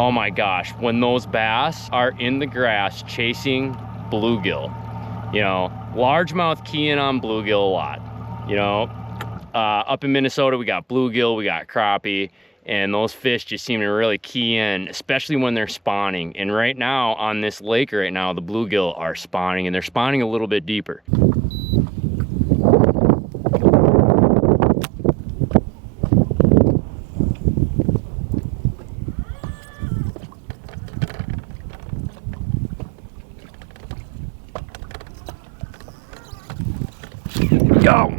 Oh my gosh, when those bass are in the grass chasing bluegill, you know, largemouth keying on bluegill a lot. You know, up in Minnesota, we got bluegill, we got crappie, and those fish just seem to really key in, especially when they're spawning. And right now on this lake right now, the bluegill are spawning, and they're spawning a little bit deeper. Go.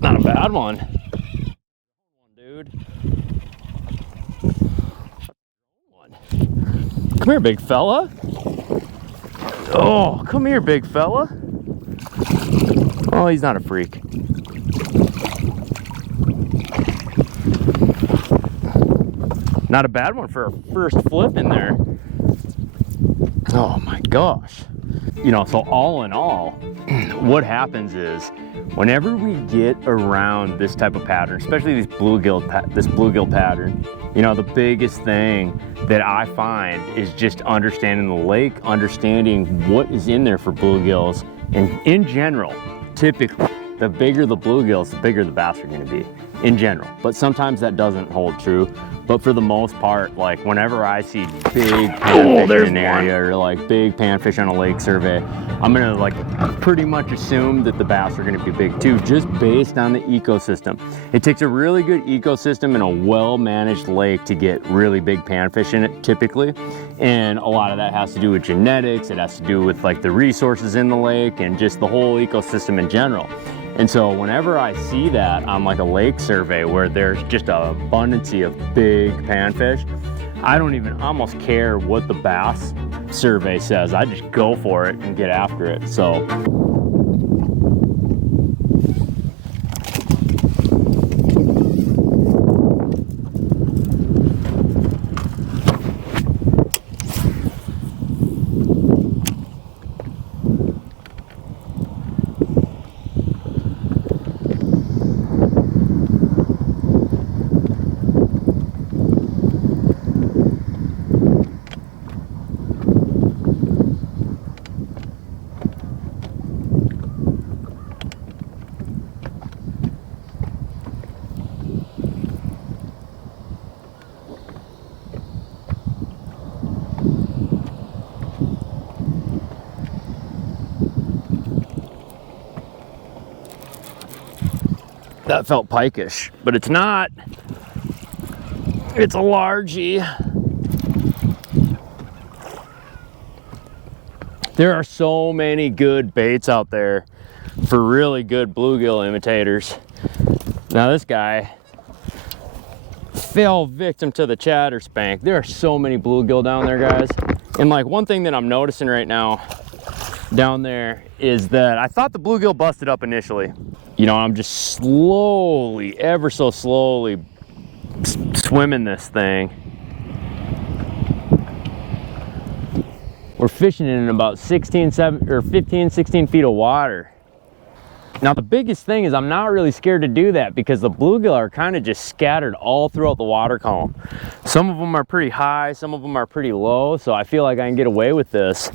Not a bad one, dude. Come here, big fella. Oh, come here, big fella. Oh, he's not a freak. Not a bad one for a first flip in there. Oh my gosh. You know, so all in all, what happens is whenever we get around this type of pattern, especially this bluegill pattern, you know, the biggest thing that I find is just understanding the lake, understanding what is in there for bluegills. And in general, typically, the bigger the bluegills, the bigger the bass are gonna be, in general. But sometimes that doesn't hold true. But for the most part, like whenever I see big panfish in an area or like big panfish on a lake survey, I'm gonna like pretty much assume that the bass are gonna be big too, just based on the ecosystem. It takes a really good ecosystem and a well-managed lake to get really big panfish in it typically. And a lot of that has to do with genetics. It has to do with like the resources in the lake and just the whole ecosystem in general. And so whenever I see that on like a lake survey where there's just an abundance of big panfish, I don't even almost care what the bass survey says. I just go for it and get after it. So. That felt pike-ish, but it's not. It's a largie. There are so many good baits out there for really good bluegill imitators. Now this guy fell victim to the chatter spank. There are so many bluegill down there, guys. And like one thing that I'm noticing right now down there is that I thought the bluegill busted up initially. You know, I'm just slowly, ever so slowly swimming this thing. We're fishing in about 15, 16 feet of water. Now the biggest thing is I'm not really scared to do that because the bluegill are kind of just scattered all throughout the water column. Some of them are pretty high, some of them are pretty low, so I feel like I can get away with this.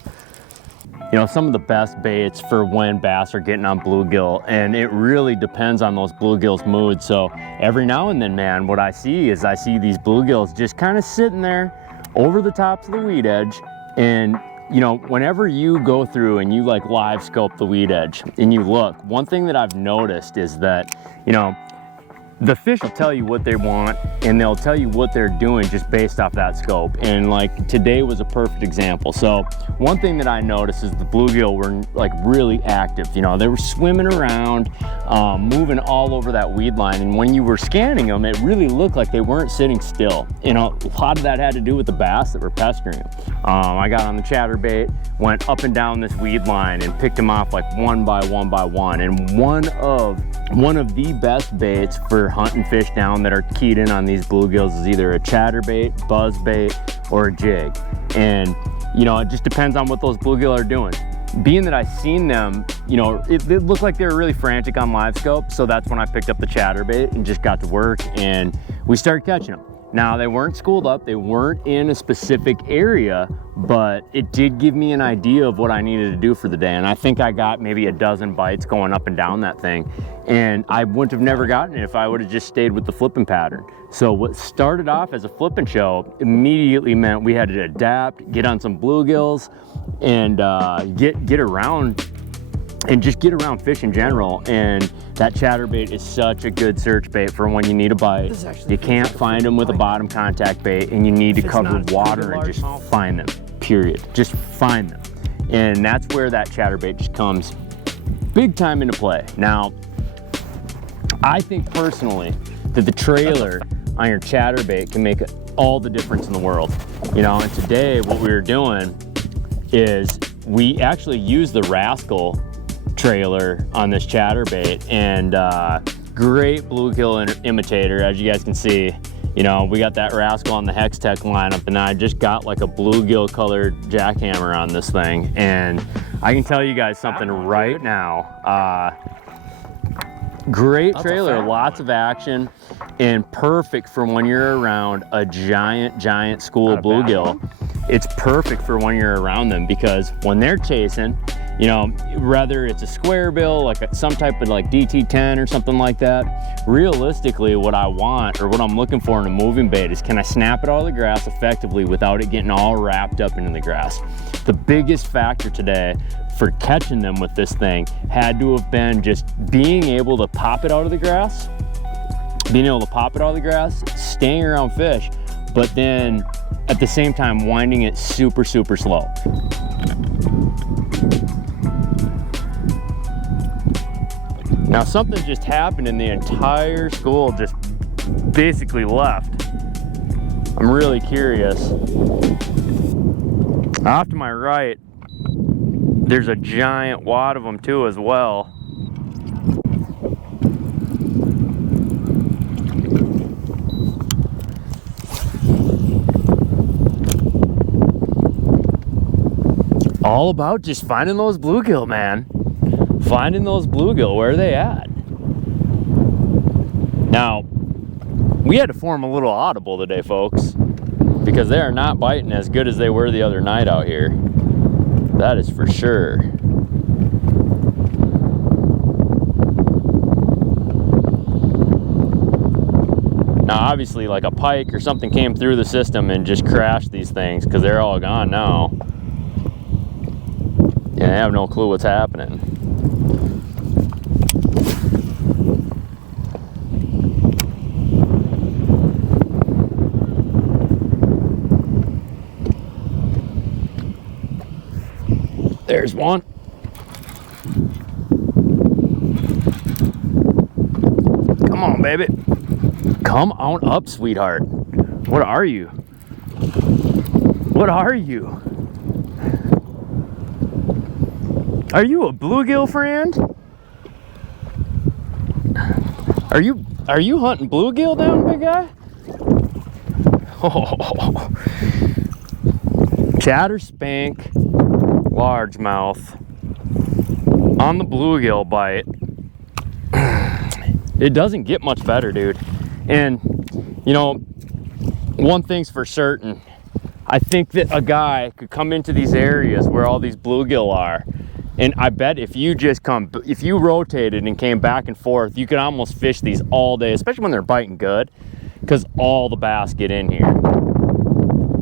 You know, some of the best baits for when bass are getting on bluegill, and it really depends on those bluegills' moods. So every now and then, man, what I see is I see these bluegills just kind of sitting there over the tops of the weed edge. And you know, whenever you go through and you like live scope the weed edge and you look, one thing that I've noticed is that, you know, the fish will tell you what they want and they'll tell you what they're doing just based off that scope. And like today was a perfect example. So one thing that I noticed is the bluegill were like really active. You know, they were swimming around, moving all over that weed line. And when you were scanning them, it really looked like they weren't sitting still. You know, a lot of that had to do with the bass that were pestering them. I got on the chatterbait, went up and down this weed line and picked them off like one by one by one. And one of the best baits for hunting fish down that are keyed in on these bluegills is either a chatterbait, buzz bait, or a jig. And you know, it just depends on what those bluegill are doing. being that I seen them, you know, it looked like they were really frantic on live scope. So that's when I picked up the chatterbait and just got to work, and we started catching them. Now, they weren't schooled up, they weren't in a specific area, but it did give me an idea of what I needed to do for the day. And I think I got maybe a dozen bites going up and down that thing. And I wouldn't have never gotten it if I would have just stayed with the flipping pattern. So what started off as a flipping show immediately meant we had to adapt, get on some bluegills, and get around, and just get around fish in general. And that chatterbait is such a good search bait for when you need a bite. You can't find them with a bottom contact bait, and you need to cover water and just find them, period. Just find them. And that's where that chatterbait just comes big time into play. Now, I think personally that the trailer on your chatterbait can make all the difference in the world. You know, and today what we were doing is we actually used the Rascal trailer on this chatterbait, and great bluegill imitator, as you guys can see. You know, we got that Rascal on the Hex Tech lineup, and I just got like a bluegill colored jackhammer on this thing. And I can tell you guys something right now. Great trailer, lots of action, and perfect for when you're around a giant school of bluegill. It's perfect for when you're around them, because when they're chasing, you know, whether it's a square bill, like some type of like DT10 or something like that, realistically what I want, or what I'm looking for in a moving bait, is can I snap it out of the grass effectively without it getting all wrapped up into the grass. The biggest factor today for catching them with this thing had to have been just being able to pop it out of the grass, staying around fish, but then at the same time winding it super slow. Now something just happened and the entire school just basically left. I'm really curious. Off to my right, there's a giant wad of them too as well. All about just finding those bluegill, man. Finding those bluegill, where are they at? Now, we had to form a little audible today, folks, because they are not biting as good as they were the other night out here. That is for sure. Now, obviously, like a pike or something came through the system and just crashed these things, because they're all gone now. Yeah, I have no clue what's happening. There's one. Come on, baby. Come on up, sweetheart. What are you? What are you? Are you a bluegill friend? Are you hunting bluegill down, big guy? Oh. Chatter spank, largemouth on the bluegill bite. It doesn't get much better, dude. And you know, one thing's for certain, I think that a guy could come into these areas where all these bluegill are, and I bet if you rotated and came back and forth, you could almost fish these all day, especially when they're biting good, because all the bass get in here.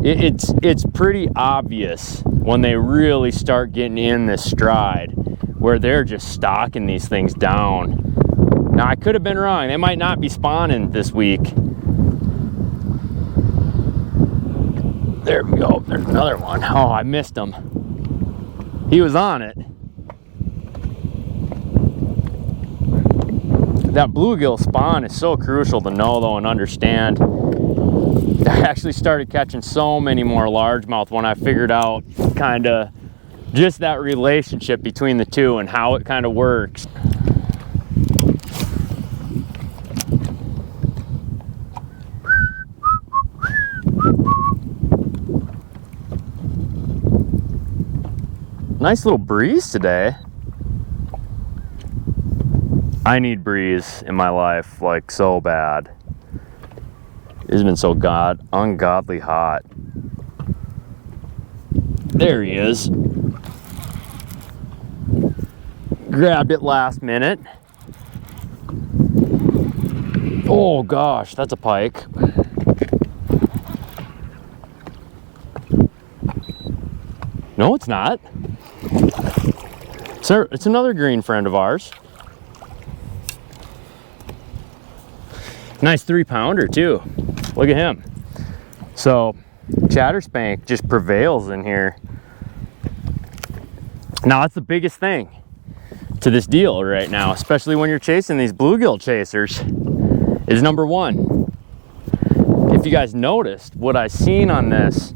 It's pretty obvious when they really start getting in this stride, where they're just stocking these things down. Now, I could have been wrong. They might not be spawning this week. There we go. There's another one. Oh, I missed him. He was on it. That bluegill spawn is so crucial to know, though, and understand. I actually started catching so many more largemouth when I figured out kind of just that relationship between the two and how it kind of works. Nice little breeze today. I need breeze in my life, like so bad. It's been so ungodly hot. There he is. Grabbed it last minute. Oh gosh, that's a pike. No, it's not. Sir, it's another green friend of ours. Nice 3-pounder too. Look at him. So, chatterspank just prevails in here. Now that's the biggest thing to this deal right now, especially when you're chasing these bluegill chasers, is number one. If you guys noticed what I seen on this,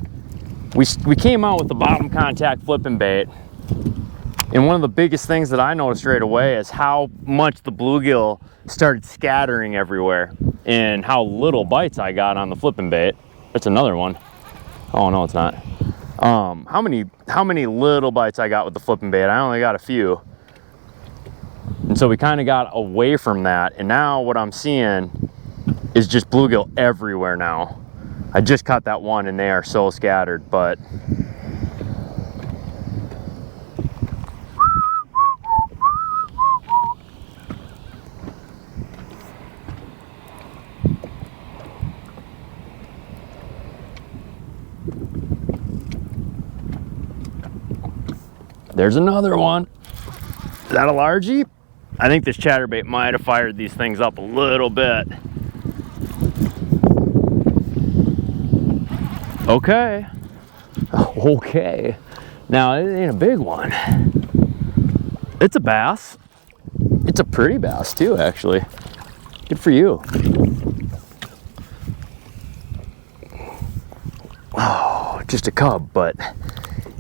we came out with the bottom contact flipping bait, and one of the biggest things that I noticed right away is how much the bluegill started scattering everywhere and how little bites I got on the flipping bait. That's another one. Oh no, it's not. How many little bites I got with the flipping bait? I only got a few. And so we kind of got away from that, and now what I'm seeing is just bluegill everywhere now. I just caught that one and they are so scattered, but there's another one. Is that a largie? I think this chatterbait might have fired these things up a little bit. Okay. Okay. Now, it ain't a big one. It's a bass. It's a pretty bass too, actually. Good for you. Oh, just a cub, but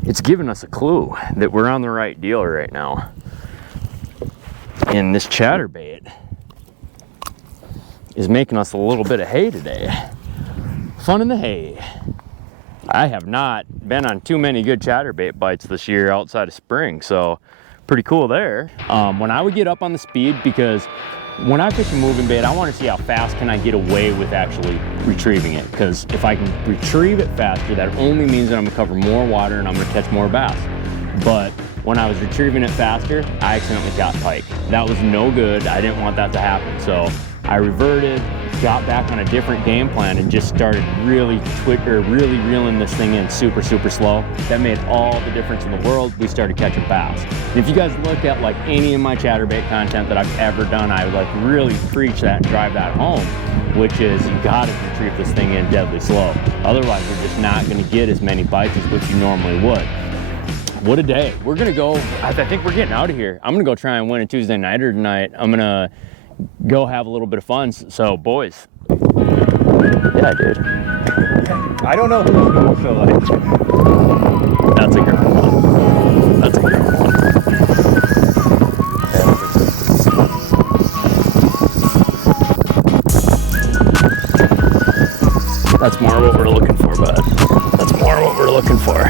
it's giving us a clue that we're on the right deal right now. And this chatterbait is making us a little bit of hay today. Fun in the hay. I have not been on too many good chatterbait bites this year outside of spring, so pretty cool there. When I would get up on the speed, because when I fish a moving bait, I want to see how fast can I get away with actually retrieving it, because if I can retrieve it faster, that only means that I'm gonna cover more water and I'm gonna catch more bass. But when I was retrieving it faster, I accidentally got pike. That was no good. I didn't want that to happen, so I reverted, got back on a different game plan, and just started really reeling this thing in super slow. That made all the difference in the world. We started catching bass. And if you guys look at like any of my chatterbait content that I've ever done, I would like really preach that and drive that home, which is you gotta retrieve this thing in deadly slow. Otherwise, you're just not gonna get as many bites as what you normally would. What a day. We're gonna go, I think we're getting out of here. I'm gonna go try and win a Tuesday nighter tonight. I'm gonna go have a little bit of fun. So boys. Yeah, dude. I don't know who I feel like. That's a girl one. That's a girl one. That's more what we're looking for, bud. That's more what we're looking for.